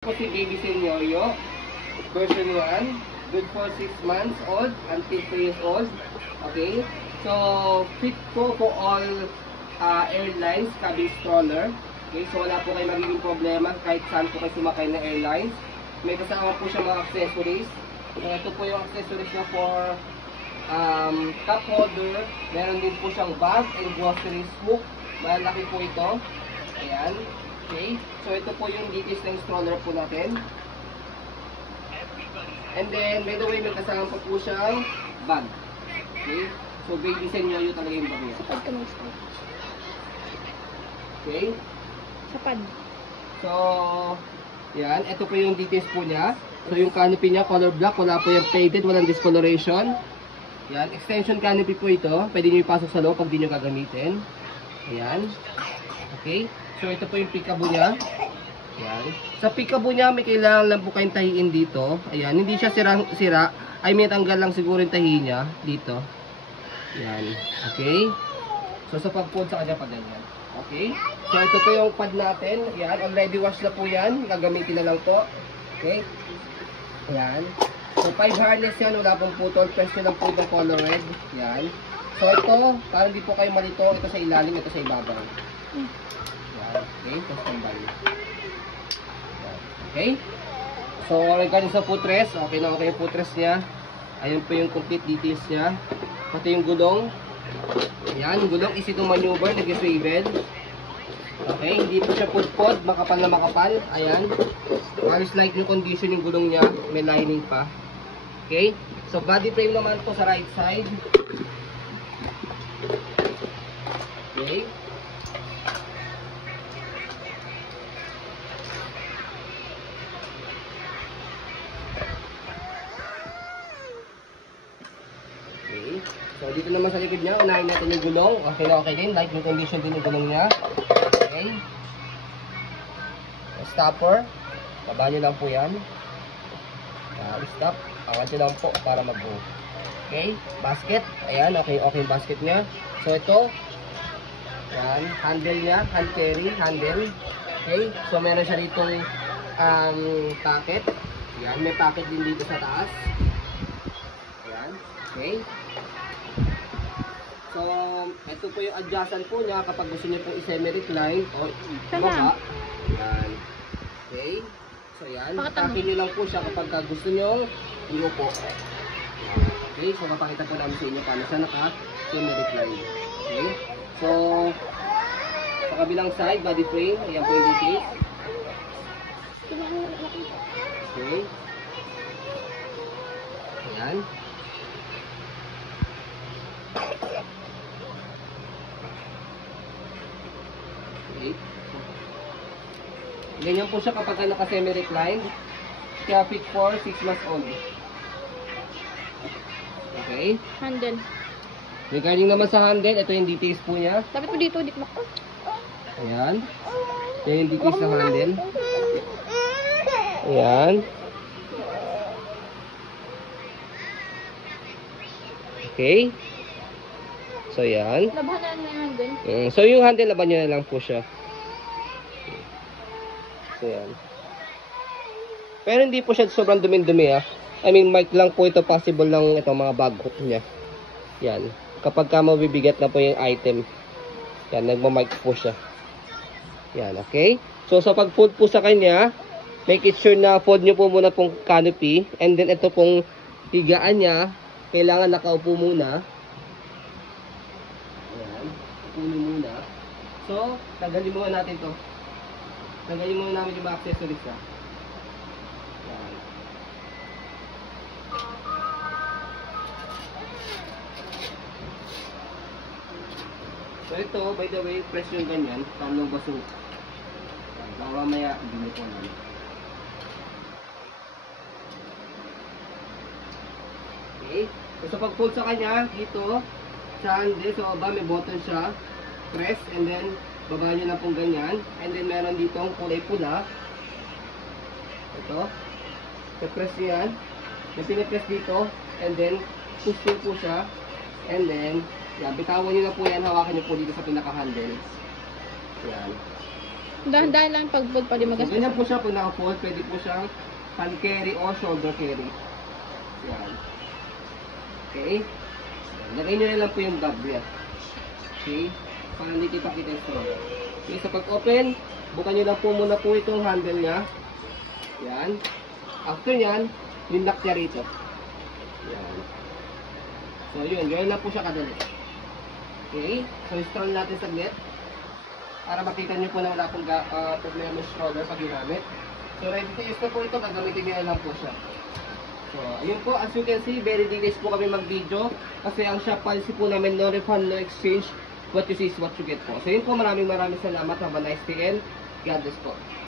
Po si Baby Senyorio, version 1, good for 6 months old until 3 years old. Okay, so fit po for all airlines, cabin stroller. Okay, so wala po kayo magiging problema kahit saan po kayo sumakay na airlines. May kasama po siya mga accessories. Ito po yung accessories na for cup holder. Meron din po siyang bag and groceries hook. Malaki po ito. Ayan. Okay, so ito po yung details ng stroller po natin. And then, by the way, may kasama pa po siyang bag. Okay, so Baby Senyorio talaga yung bag niya. Sapad ka mag-start. Okay. Sapad. So, yan. Ito po yung details po niya. So, yung canopy niya, color black. Wala po yung faded, walang discoloration. Yan. Extension canopy po ito. Pwede nyo ipasok sa loob pag di nyo gagamitin. Ayan. Okay. So, ito po yung peekaboo niya. Ayan. Sa peekaboo niya, may kailangan lang po kayong tahiin dito. Ayan. Hindi siya sira. Ay, may tanggal lang siguro yung tahi niya dito. Ayan. Okay. So, sa pag-fold sa kanya pa ganyan. Okay. So, ito po yung pad natin. Ayan. Already wash na po yan. Gagamitin na lang po. Okay. Ayan. So, 5 harness yan. Wala pong putol. Press nyo lang po itong color red. Ayan. So, ito, para hindi po kayo malito. Ito sa ilalim, ito sa ibabaw. Okay, tapos tambal. Okay. So, regarding sa footrest, okay na okay yung footrest niya. Ayan po yung complete details niya. Pati yung gulong. Ayan, yung gulong easy to maneuver, nag-swivel. Okay, hindi po siya pudpod, makapal na makapal. Ayan. Halos like yung condition yung gulong niya, may lining pa. Okay. So, body frame naman po sa right side. Okay. So, dito naman sa likod niya, unahin natin yung gulong. Okay na okay din. Light yung condition din yung gulong niya. Okay. Stopper. Baba nyo lang po yan. Stop. Angat nyo lang po para mag-go. Okay. Basket. Ayan. Okay yung basket niya. So, ito. Ayan. Handle niya. Hand carry. Handle. Okay. So, meron siya ditong packet. Ayan. May packet din dito sa taas. Ayan. Okay. So, ito po yung adjustan po niya kapag gusto niyo po i-semi-recline o baba. Yan. Okay. So, yan. Takin niyo lang po siya kapag gusto niyo i-upo. Okay. So, mapakita po namin sa inyo paano siya naka-semi-recline. Okay. So, sa kabilang side, body frame. Ayan po yung details. Okay. Ayan. Okay. Ganyan po siya kapag naka-semi-recline. Kaya fit for 6 months old. Okay. Handle. Regarding naman sa handle, ito yung details po niya. Dapat po dito, dito mo. Ayan. Ito yung details ng handle. Ayan. Okay. So, yan. Labahan na yung handle. So, yung handle, laban nyo na lang po siya. So, yan. Pero hindi po siya sobrang dumi-dumi, ah. I mean, mic lang po ito. Possible lang itong mga bag hook niya. Yan. Kapag ka mabibigat na po yung item. Yan, nagmamic po siya. Yan, okay? So, sa pag-fold po sa kanya, make it sure na fold nyo po muna pong canopy. And then, ito pong higaan niya, kailangan nakaupo muna. Puno muna. So, tanggalin muna natin to. Tanggalin muna namin yung mga accessories na. Yan. So, ito, by the way, press yung ganyan. Parang baso. Baka mamaya, hindi mo po namin. Okay. So, sa pag-fold sa kanya, dito, sa handle, so baba may button siya, press, and then baba nyo na pong ganyan, and then meron ditong kulay pula, ito, so press nyo yan, may pinipress dito, and then push nyo po siya, and then, yan, bitawan nyo na po yan, hawakan nyo po dito sa pinaka-handle, yan, Dahan-dahan lang pagbog pa di So, magastos. ganyan po siya pag naka-fold, pwede po siyang hand carry o shoulder carry. Yan. Okay. Lagay nyo na lang po yung bag niya. Okay. Para hindi ipakita yung stroller. Okay, sa pag-open, bukan nyo lang po muna po itong handle niya. Yan. After yan, yung lock niya rito. Yan. So yun, yun lang po siya kadali. Okay. So install natin saglit. Para makita nyo po na wala pong problema yung stroller pag ginamit. So ready to use na po ito, gagamitin nyo na lang po siya. So, ayun po, as you can see, very details po kami mag-video. Kasi ang shop policy po namin, no refund, no exchange. What you see is what you get po. So, yun po, maraming salamat. Have a nice day and God bless po.